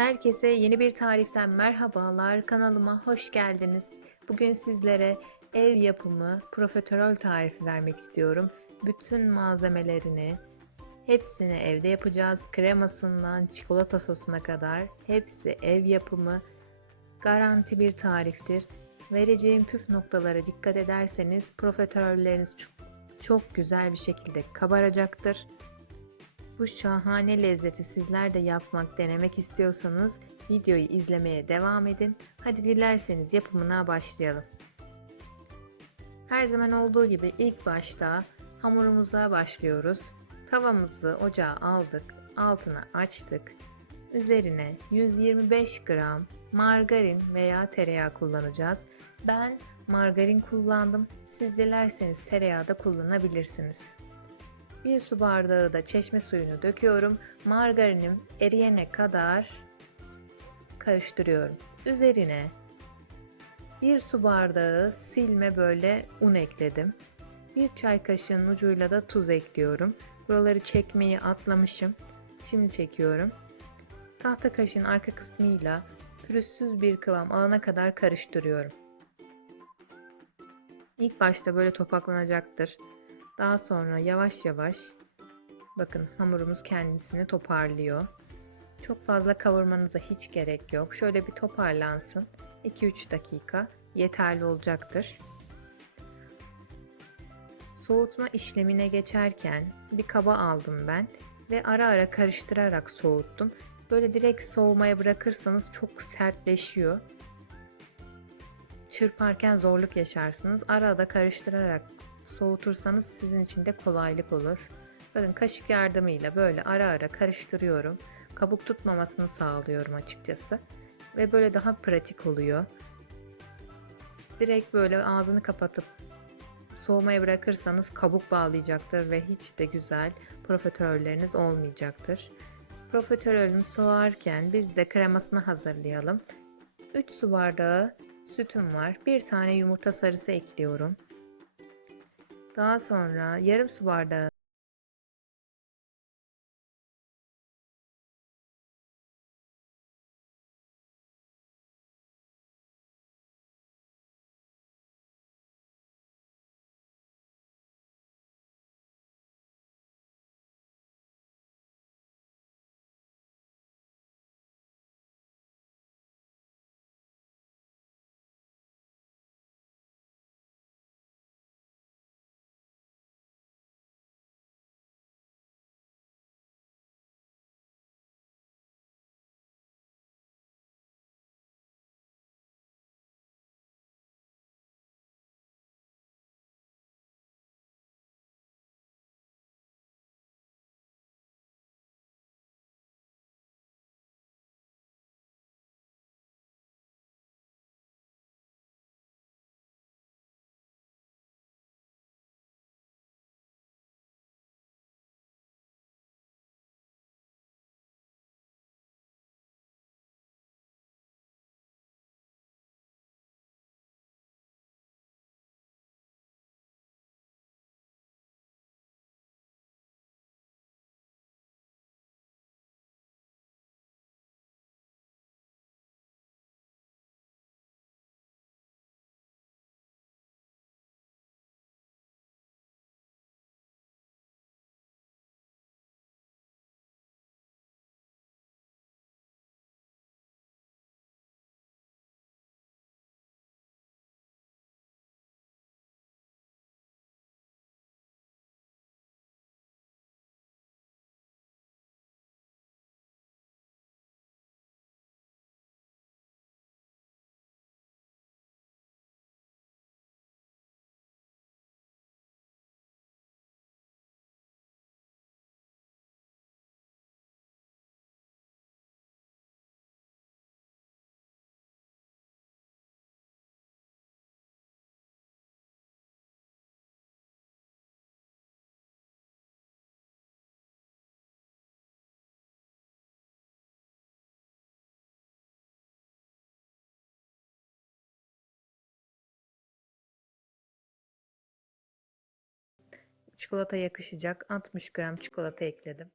Herkese yeni bir tariften merhabalar. Kanalıma hoş geldiniz. Bugün sizlere ev yapımı profiterol tarifi vermek istiyorum. Bütün malzemelerini hepsini evde yapacağız. Kremasından çikolata sosuna kadar hepsi ev yapımı. Garanti bir tariftir. Vereceğim püf noktalara dikkat ederseniz profiterolleriniz çok, çok güzel bir şekilde kabaracaktır. Bu şahane lezzeti sizler de yapmak, denemek istiyorsanız videoyu izlemeye devam edin. Hadi dilerseniz yapımına başlayalım. Her zaman olduğu gibi ilk başta hamurumuza başlıyoruz. Tavamızı ocağa aldık, altına açtık. Üzerine 125 gram margarin veya tereyağı kullanacağız. Ben margarin kullandım. Siz dilerseniz tereyağı da kullanabilirsiniz. Bir su bardağı da çeşme suyunu döküyorum. Margarinim eriyene kadar karıştırıyorum. Üzerine bir su bardağı silme böyle un ekledim. Bir çay kaşığının ucuyla da tuz ekliyorum. Buraları çekmeyi atlamışım. Şimdi çekiyorum. Tahta kaşığın arka kısmıyla pürüzsüz bir kıvam alana kadar karıştırıyorum. İlk başta böyle topaklanacaktır. Daha sonra yavaş yavaş bakın hamurumuz kendisini toparlıyor. Çok fazla kavurmanıza hiç gerek yok. Şöyle bir toparlansın. 2-3 dakika yeterli olacaktır. Soğutma işlemine geçerken bir kaba aldım ben ve ara ara karıştırarak soğuttum. Böyle direkt soğumaya bırakırsanız çok sertleşiyor. Çırparken zorluk yaşarsınız. Arada karıştırarak soğutursanız sizin için de kolaylık olur. Bakın kaşık yardımıyla böyle ara ara karıştırıyorum. Kabuk tutmamasını sağlıyorum açıkçası. Ve böyle daha pratik oluyor. Direkt böyle ağzını kapatıp soğumaya bırakırsanız kabuk bağlayacaktır ve hiç de güzel profiterolleriniz olmayacaktır. Profiterolümüz soğarken biz de kremasını hazırlayalım. 3 su bardağı sütüm var. Bir tane yumurta sarısı ekliyorum. Daha sonra yarım su bardağı çikolata yakışacak 60 gram çikolata ekledim.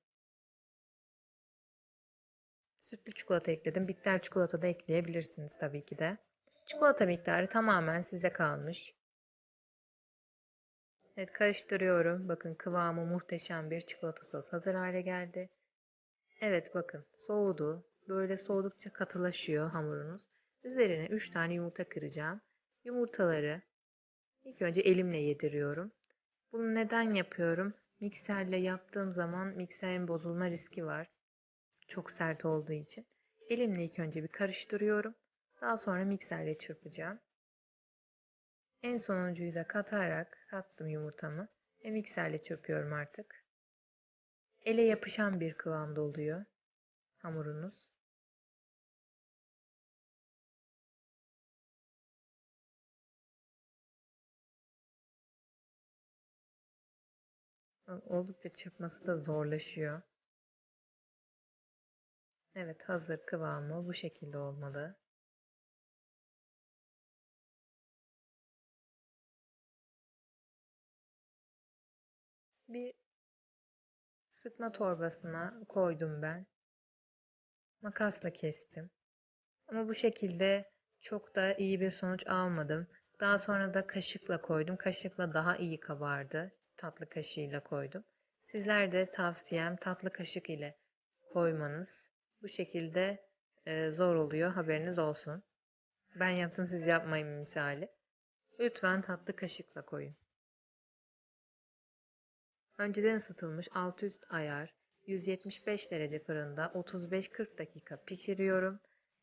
Sütlü çikolata ekledim. Bitter çikolata da ekleyebilirsiniz tabii ki de. Çikolata miktarı tamamen size kalmış. Evet karıştırıyorum. Bakın kıvamı muhteşem bir çikolata sos hazır hale geldi. Evet bakın soğudu. Böyle soğudukça katılaşıyor hamurunuz. Üzerine 3 tane yumurta kıracağım. Yumurtaları ilk önce elimle yediriyorum. Bunu neden yapıyorum? Mikserle yaptığım zaman mikserin bozulma riski var. Çok sert olduğu için. Elimle ilk önce bir karıştırıyorum. Daha sonra mikserle çırpacağım. En sonuncuyu da katarak kattım yumurtamı ve mikserle çırpıyorum artık. Ele yapışan bir kıvamda oluyor hamurunuz. Oldukça çırpması da zorlaşıyor. Evet hazır kıvamı bu şekilde olmalı. Bir sıkma torbasına koydum ben. Makasla kestim. Ama bu şekilde çok da iyi bir sonuç almadım. Daha sonra da kaşıkla koydum. Kaşıkla daha iyi kabardı. Tatlı kaşığıyla koydum. Sizler de tavsiyem tatlı kaşık ile koymanız. Bu şekilde e, zor oluyor. Haberiniz olsun. Ben yaptım siz yapmayın misali. Lütfen tatlı kaşıkla koyun. Önceden ısıtılmış alt üst ayar 175 derece fırında 35-40 dakika pişiriyorum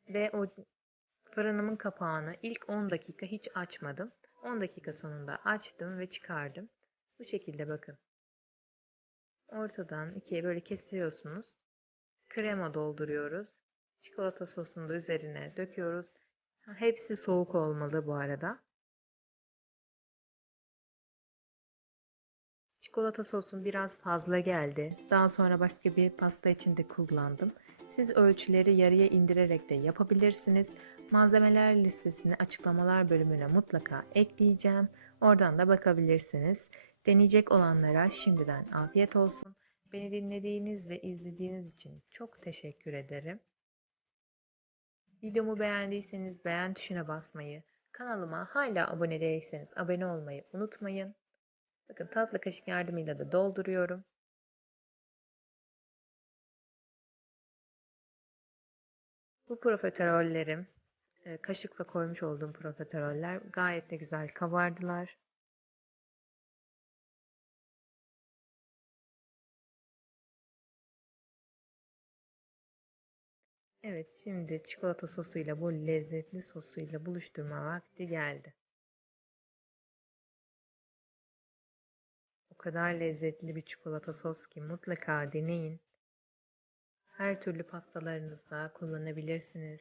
ve o fırınımın kapağını ilk 10 dakika hiç açmadım. 10 dakika sonunda açtım ve çıkardım. Bu şekilde bakın. Ortadan ikiye böyle kesiyorsunuz. Krema dolduruyoruz. Çikolata sosunu da üzerine döküyoruz. Hepsi soğuk olmalı bu arada. Çikolata sosum biraz fazla geldi. Daha sonra başka bir pasta için de kullandım. Siz ölçüleri yarıya indirerek de yapabilirsiniz. Malzemeler listesini açıklamalar bölümüne mutlaka ekleyeceğim. Oradan da bakabilirsiniz. Deneyecek olanlara şimdiden afiyet olsun. Beni dinlediğiniz ve izlediğiniz için çok teşekkür ederim. Videomu beğendiyseniz beğen tuşuna basmayı, kanalıma hala abone değilseniz abone olmayı unutmayın. Bakın tatlı kaşık yardımıyla da dolduruyorum. Bu profiterollerim, e, kaşıkla koymuş olduğum profiteroller gayet de güzel kabardılar. Evet, şimdi çikolata sosuyla bu lezzetli sosuyla buluşturma vakti geldi. O kadar lezzetli bir çikolata sos ki mutlaka deneyin. Her türlü pastalarınızda kullanabilirsiniz.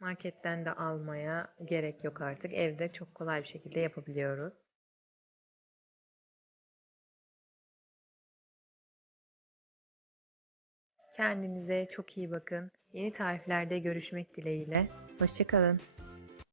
Marketten de almaya gerek yok artık. Evde çok kolay bir şekilde yapabiliyoruz. Kendinize çok iyi bakın. Yeni tariflerde görüşmek dileğiyle. Hoşçakalın.